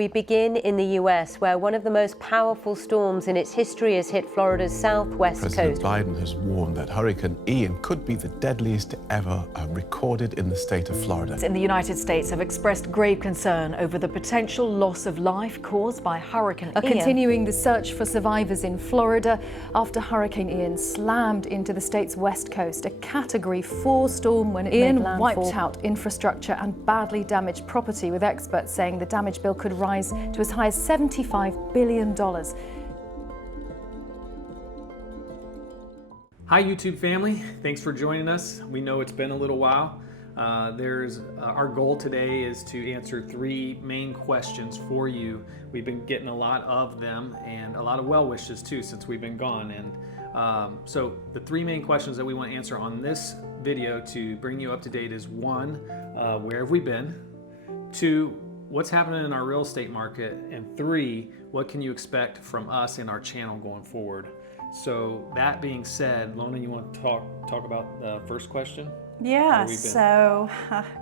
we begin in the US, where one of the most powerful storms in its history has hit Florida's southwest President coast. Biden has warned that Hurricane Ian could be the deadliest ever recorded in the state of Florida. In the United States have expressed grave concern over the potential loss of life caused by Hurricane Ian. Continuing the search for survivors in Florida after Hurricane Ian slammed into the state's west coast, a Category 4 storm when it made landfall. Ian wiped out infrastructure and badly damaged property, with experts saying the damage bill could rise to as high as $75 billion. Hi YouTube family, thanks for joining us. We know it's been a little while. Our goal today is to answer 3 main questions for you. We've been getting a lot of them and a lot of well wishes too since we've been gone. And so the 3 main questions that we want to answer on this video to bring you up to date is 1, where have we been? 2, what's happening in our real estate market? And 3, what can you expect from us in our channel going forward? So that being said, Lona, you want to talk about the first question? Yeah, so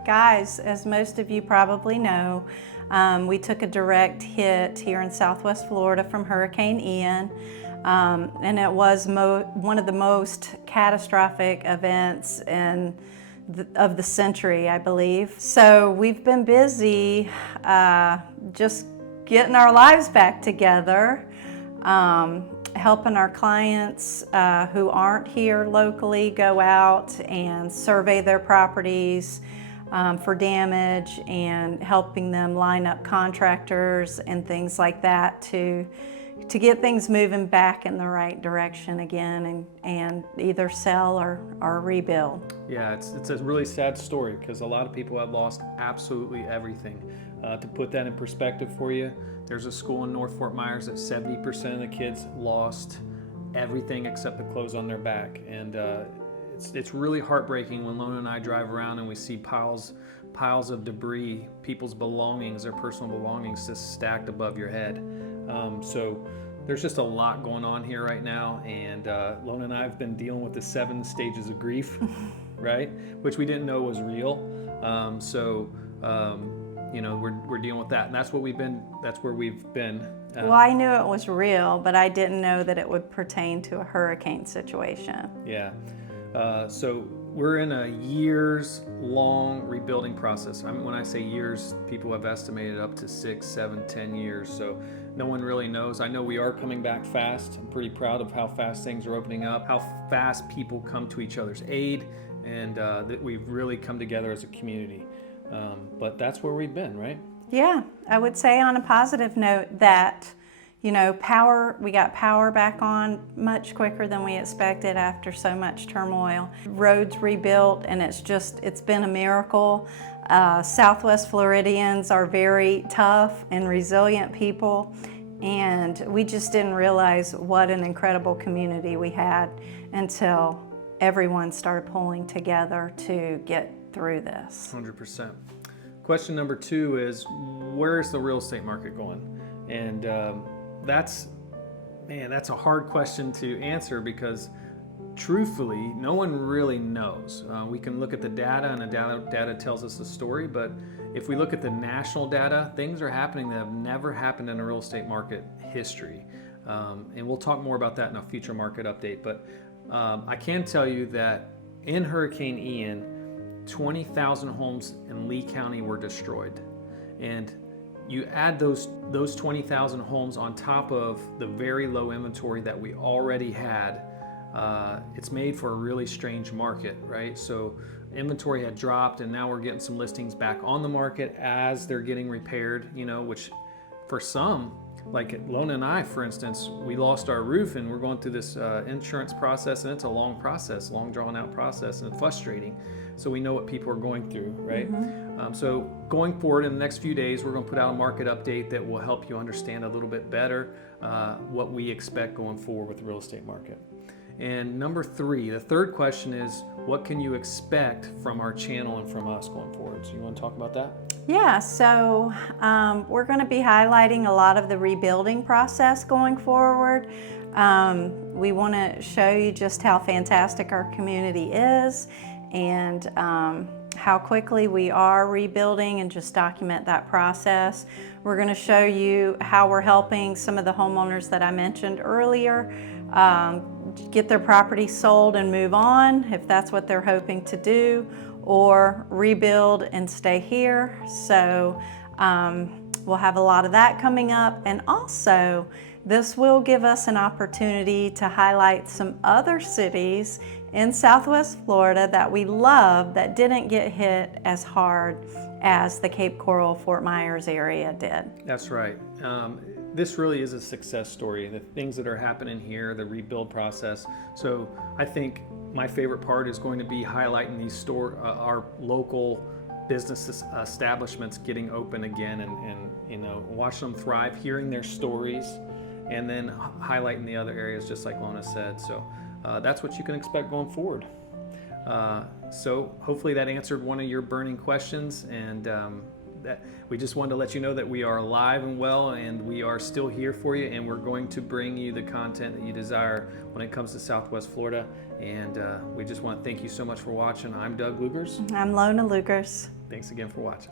guys, as most of you probably know, we took a direct hit here in Southwest Florida from Hurricane Ian, and it was one of the most catastrophic events of the century, I believe. So we've been busy just getting our lives back together, helping our clients who aren't here locally go out and survey their properties for damage, and helping them line up contractors and things like that to get things moving back in the right direction again, and either sell or rebuild. Yeah, it's a really sad story because a lot of people have lost absolutely everything. To put that in perspective for you, there's a school in North Fort Myers that 70% of the kids lost everything except the clothes on their back. And it's really heartbreaking when Lona and I drive around and we see piles of debris, people's belongings, their personal belongings just stacked above your head. So there's just a lot going on here right now, and Lona and I have been dealing with the 7 stages of grief, right? Which we didn't know was real. You know, we're dealing with that, and that's where we've been. Well, I knew it was real, but I didn't know that it would pertain to a hurricane situation. Yeah. So we're in a years-long rebuilding process. I mean, when I say years, people have estimated up to 6, 7, 10 years. So no one really knows. I know we are coming back fast. I'm pretty proud of how fast things are opening up, how fast people come to each other's aid, and that we've really come together as a community. But that's where we've been, right? Yeah, I would say on a positive note that, you know, we got power back on much quicker than we expected after so much turmoil. Roads rebuilt, and it's been a miracle. Southwest Floridians are very tough and resilient people, and we just didn't realize what an incredible community we had until everyone started pulling together to get through this. 100%. Question number 2 is, where's the real estate market going? And that's a hard question to answer because truthfully, no one really knows. We can look at the data, and the data tells us the story, but if we look at the national data, things are happening that have never happened in a real estate market history. And we'll talk more about that in a future market update, but I can tell you that in Hurricane Ian, 20,000 homes in Lee County were destroyed. And you add those 20,000 homes on top of the very low inventory that we already had, it's made for a really strange market, right? So inventory had dropped, and now we're getting some listings back on the market as they're getting repaired, you know, which for some, like Lona and I, for instance, we lost our roof, and we're going through this insurance process, and it's a long process, long drawn out process, and it's frustrating. So we know what people are going through, right? Mm-hmm. So going forward in the next few days, we're going to put out a market update that will help you understand a little bit better what we expect going forward with the real estate market. And number 3, the third question is, what can you expect from our channel and from us going forward? So you want to talk about that? Yeah, so we're going to be highlighting a lot of the rebuilding process going forward. We want to show you just how fantastic our community is, and how quickly we are rebuilding and just document that process. We're going to show you how we're helping some of the homeowners that I mentioned earlier get their property sold and move on if that's what they're hoping to do, or rebuild and stay here. So we'll have a lot of that coming up, and also this will give us an opportunity to highlight some other cities in Southwest Florida that we love that didn't get hit as hard as the Cape Coral, Fort Myers area did. That's right. This really is a success story, the things that are happening here, the rebuild process. So I think my favorite part is going to be highlighting these our local business establishments getting open again, and you know, watching them thrive, hearing their stories, and then highlighting the other areas, just like Lona said. So that's what you can expect going forward. So hopefully that answered one of your burning questions, and that we just wanted to let you know that we are alive and well, and we are still here for you, and we're going to bring you the content that you desire when it comes to Southwest Florida. And we just want to thank you so much for watching. I'm Doug Lugers. I'm Lona Lugers. Thanks again for watching.